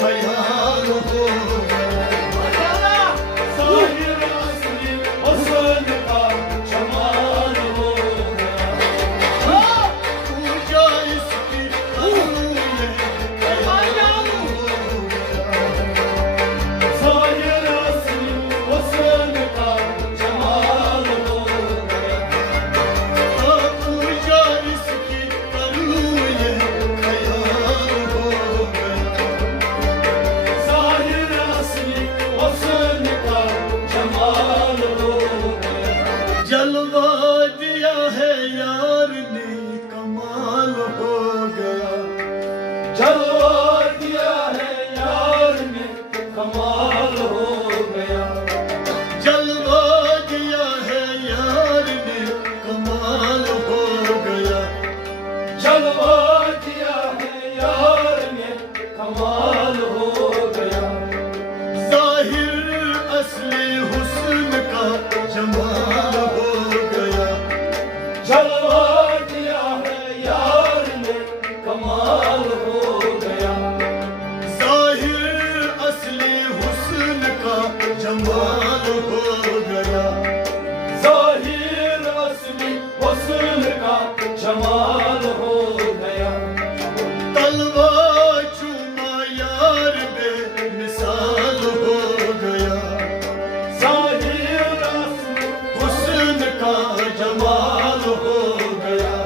ख्याल हो गया। ज़ाहिर असली हुस्न का जमाल हो गया। पूजा इसकी करूँगे ख्याल हो गया। ज़ाहिर असली हुस्न का जमाल हो गया। पूजा इसकी करूँगे ख्याल हो गया। ज़ाहिर असली हुस्न का जमाल हो गया। जलवा दिया है यार ने कमाल हो गया। जलवा दिया है यार ने कमाल हो गया। जलवा दिया है यार ने कमाल हो गया। जलवा दिया है यार ने कमाल हो गया। ज़ाहिर असली हुस्न का जमाल हो गया। जलवा दिया है यार ने कमाल हो गया। ज़ाहिर असली हुस्न का जमाल हो गया। ज़ाहिर असली हुस्न का जमाल हो गया। तलवा चूमा यार बेमिसाल हो गया। ज़ाहिर असली हुस्न का जमाल हो गया।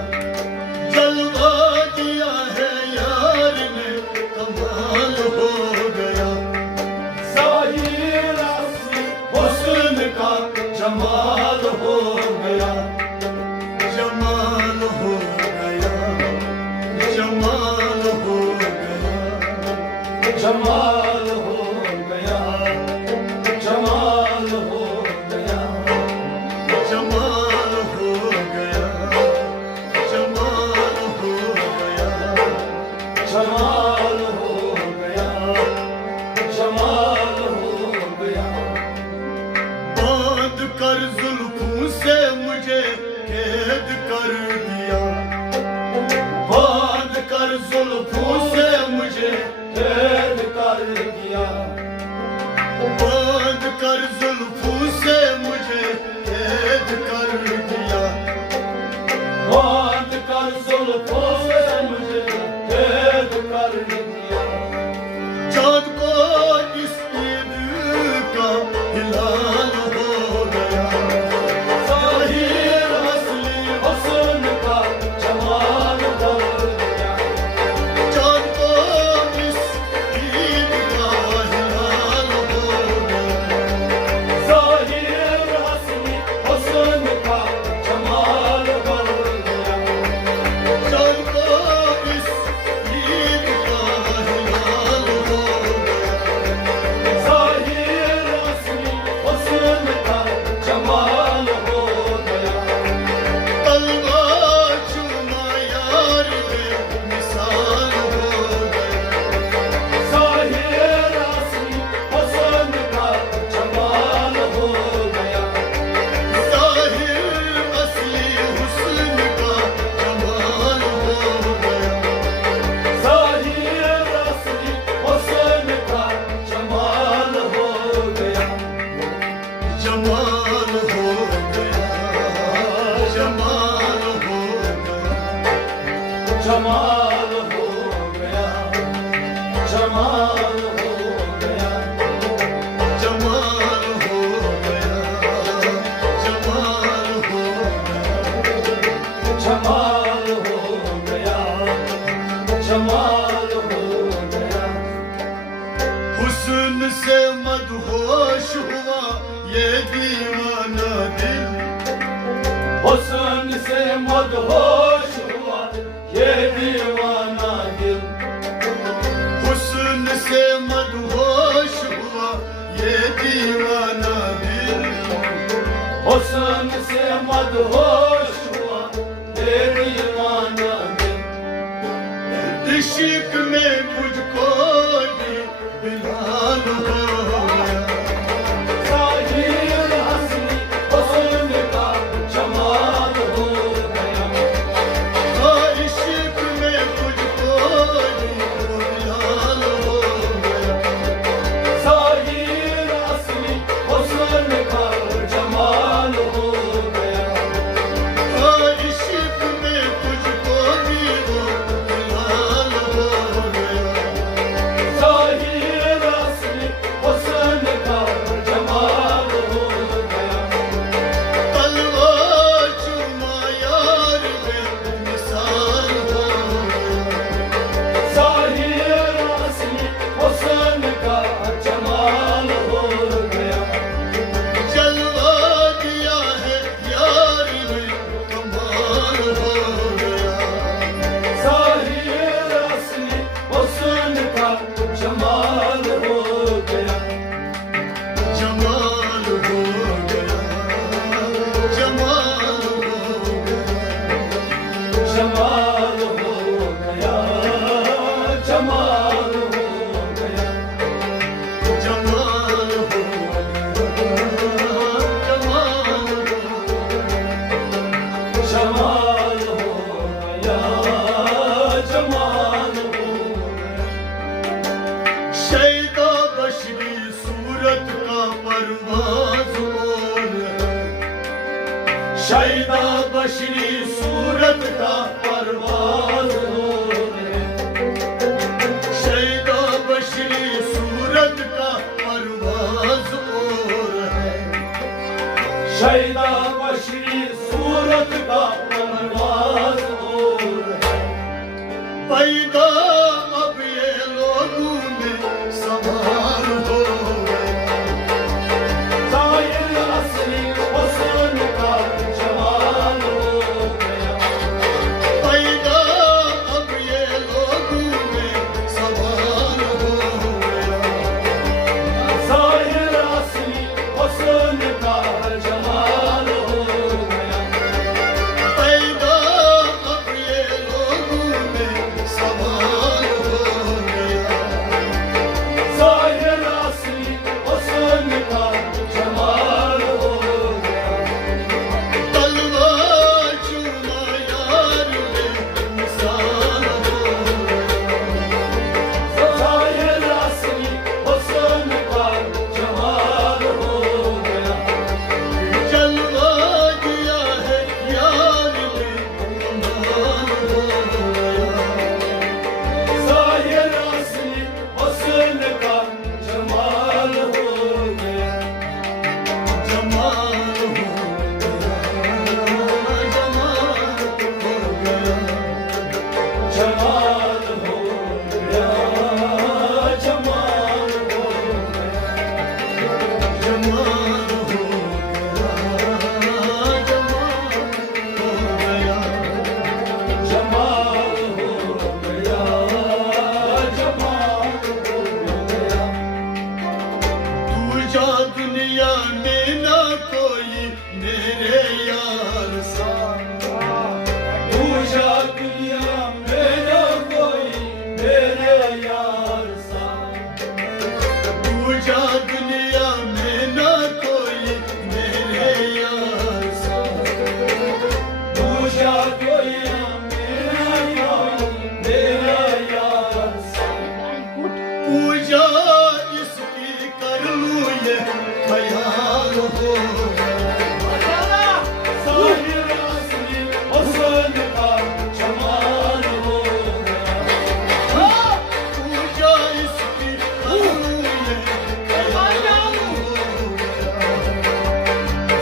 जलवा दिया है यार ने कमाल हो गया। ज़ाहिर असली हुस्न का जमाल हो गया। जमाल हो गया। जमाल हो गया। जमाल हो गया। जमाल हो गया। जमाल हो गया। जमाल हो गया। जमाल हो गया। जमाल हो गया। बांध कर जुल्फों से मुझे कैद कर दिया। बांध कर जुल्फों से मुझे कैद कर दिया। बांध कर जुल्फों से मुझे कैद कर दिया। बांध कर जुल्फों से मुझे कैद कर दिया। चाँद को इसकी दिल का हिलाल हो गया। ज़ाहिर असली हुस्न का जमाल हो गया। चाँद को इसकी दिल का हिलाल हो गया। ज़ाहिर असली हुस्न का जमाल हो गया। चाँद को इसकी दिल का हिलाल हो गया। ज़ाहिर असली हुस्न का जमाल हो गया। तलवा चूमा यार बेमिसाल हो गया। ज़ाहिर असली हुस्न का जमाल हो गया। ज़ाहिर असली हुस्न का जमाल हो गया। ज़ाहिर असली हुस्न का जमाल हो गया। जमाल हो गया। जमाल हो गया। जमाल हो गया। जमाल हो गया। जमाल हो गया। जमाल हो गया। जमाल हो गया। जमाल हो गया। हुस्न से मदहोश हुआ ये दीवाना दिल। हुस्न से मदहोश हुआ ये दीवाना दिल। हुस्न से मदहोश हुआ ये दीवाना दिल। हुस्न से मदहोश हुआ ये दीवाना दिल। इश्क में मुझको भी बिलाल हो गया। ज़ाहिर असली हुस्न का जमाल हो गया। इश्क में मुझको भी बिलाल हो गया। जमाल हो गया, जमाल हो जमाल हो गया, जमाल हो गया। शैदा बशरी सूरत का परवाज़ और है, शैदा बशरी सूरत का परवाज़ और है, शैदा बशरी सूरत का परवाज़ और है, शैदा बशरी सूरत का परवाज़ और है। पैदा अब ये लोगों में सवाल हो गए, ज़ाहिर असली हुस्न का जमाल हो गया, पैदा अब ये लोगों में सवाल हो गया, ज़ाहिर असली हुस्न का जमाल हो गया, पैदा अब ये लोगों में सवाल हो गया, ज़ाहिर असली हुस्न का जमाल हो गया। तलवार चूमा यार बेमिसाल हो गया, ज़ाहिर असली हुस्न का जमाल हो गया, जलवा दिया है यार बेकमाल हो गया, ज़ाहिर असली हुस्न का जमाल हो गया, जमाल हो गया, जमाल हो गया, जमाल हो गया, जमाल हो गया, जमाल हो गया, जमाल हो गया, जमाल हो गया। तू जा दुनिया में ना कोई मेरे यार सा, पूजा दुनिया में न कोई मेरे यार सा, तू जा दुनिया में ना कोई मेरे यार सा, पूजा दुनिया में न कोई मेरे यार सा, पूजा इसकी कर लूं ये ख्याल हो गया, ज़ाहिर असली हुस्न का जमाल हो गया, पूजा इसकी कर लूं ये ख्याल हो गया,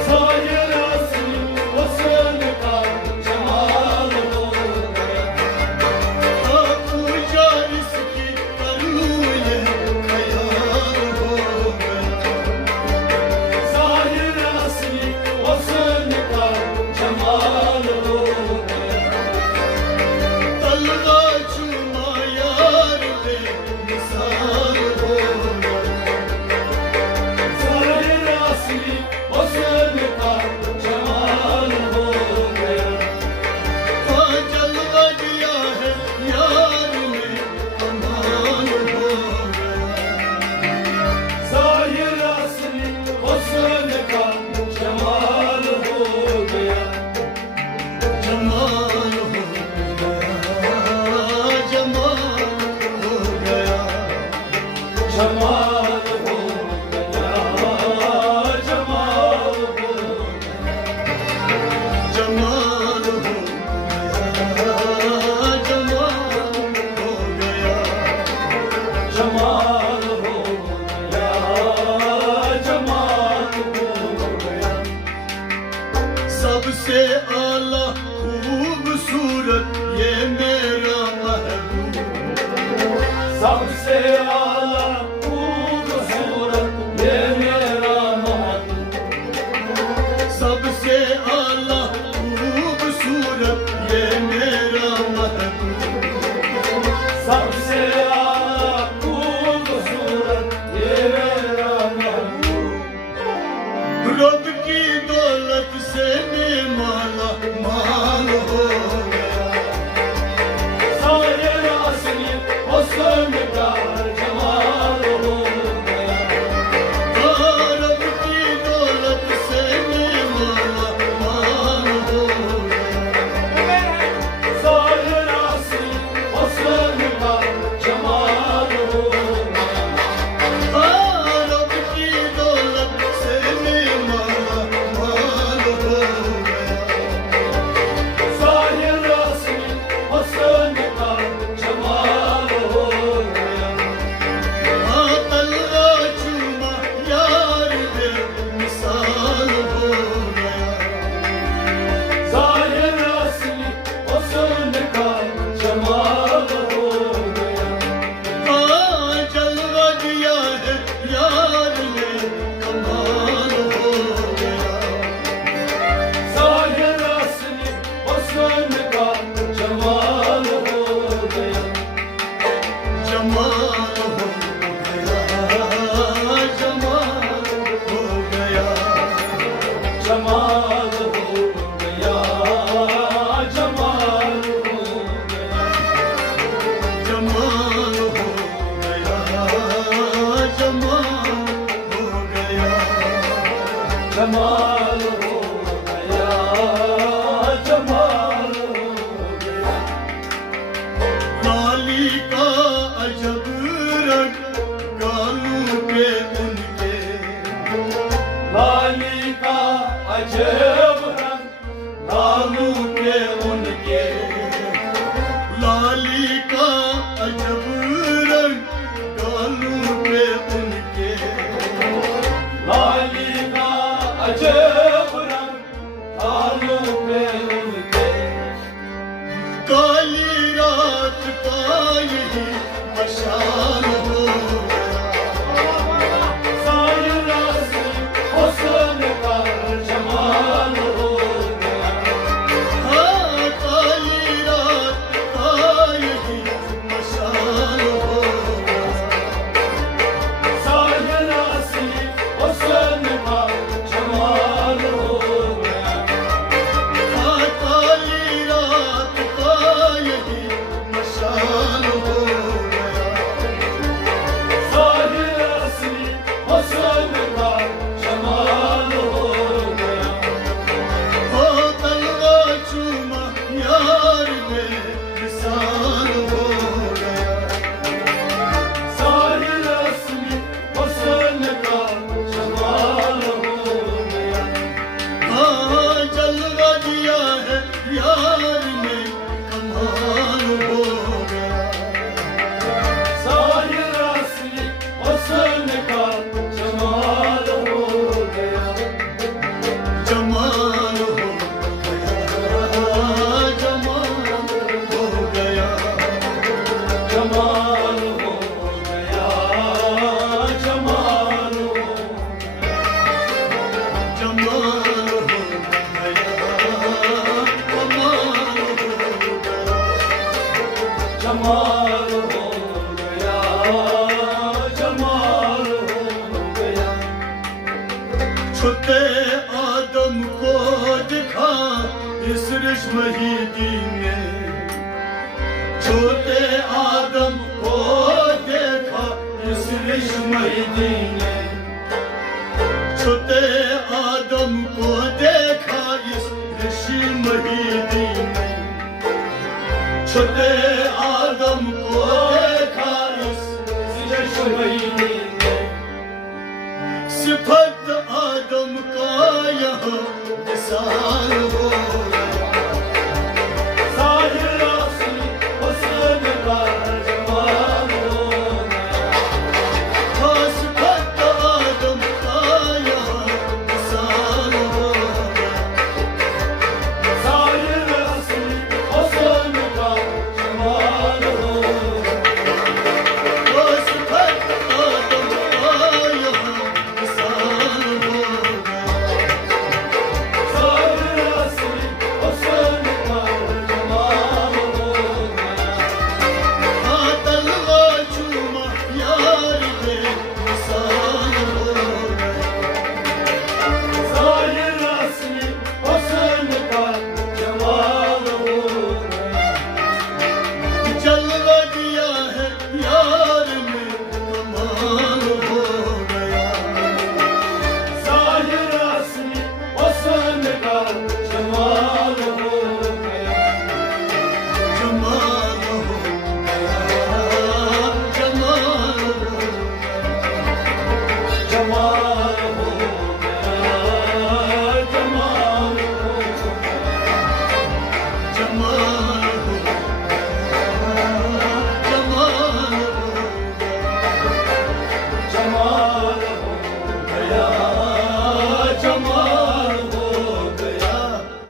ज़ाहिर असली हुस्न का जमाल हो गया, पूजा इसकी कर लूं ये ख्याल हो गया, ज़ाहिर असली हुस्न का जमाल हो गया, तलवा चूमा यार बेमिसाल हो गया, ज़ाहिर असली हुस्न का जमाल हो गया, जलवा दिया है यार ने कमाल हो गया, ज़ाहिर असली हुस्न का जमाल हो गया, जमाल हो गया, जमाल हो गया, जमाल हो गया, जमाल हो गया, जमाल हो गया, जमाल हो गया, जमाल हो गया, जमाल हो गया, सबसे आला खूबसूरत ये मेरा महबूब, सबसे आला खूबसूरत ये मेरा महबूब, सबसे आला खूबसूरत ये मेरा महबूब, सबसे आला खूबसूरत ये मेरा महबूब, रब की दौलत से मैं माला माल हो गया, ज़ाहिर असली हुस्न जमाल हो गया, जमाल हो गया। छोटे आदम को दिखा इस रिश्महीदी ने, छोटे आदम को देखा इस रिश्महीदी ने, छोटे आदम को देखा इस रिश्महीदी ने, छोटे आदम को देखा इस रिश्महीदी ने। सिफत आदम का यहाँ मिसाल हो गया, ज़ाहिर असली हुस्न का जमाल हो गया। सिफत आदम का यहाँ मिसाल हो गया, ज़ाहिर असली हुस्न का जमाल हो गया। सिफत आदम का यहाँ मिसाल हो गया, ज़ाहिर असली हुस्न का जमाल हो गया। तलवा चूमा यार में मिसाल हो गया, ज़ाहिर असली हुस्न का जमाल हो गया। जलवा दिया है यार में कमाल हो गया, ज़ाहिर असली हुस्न का जमाल हो गया। जमाल हो गया, जमाल हो गया। जमाल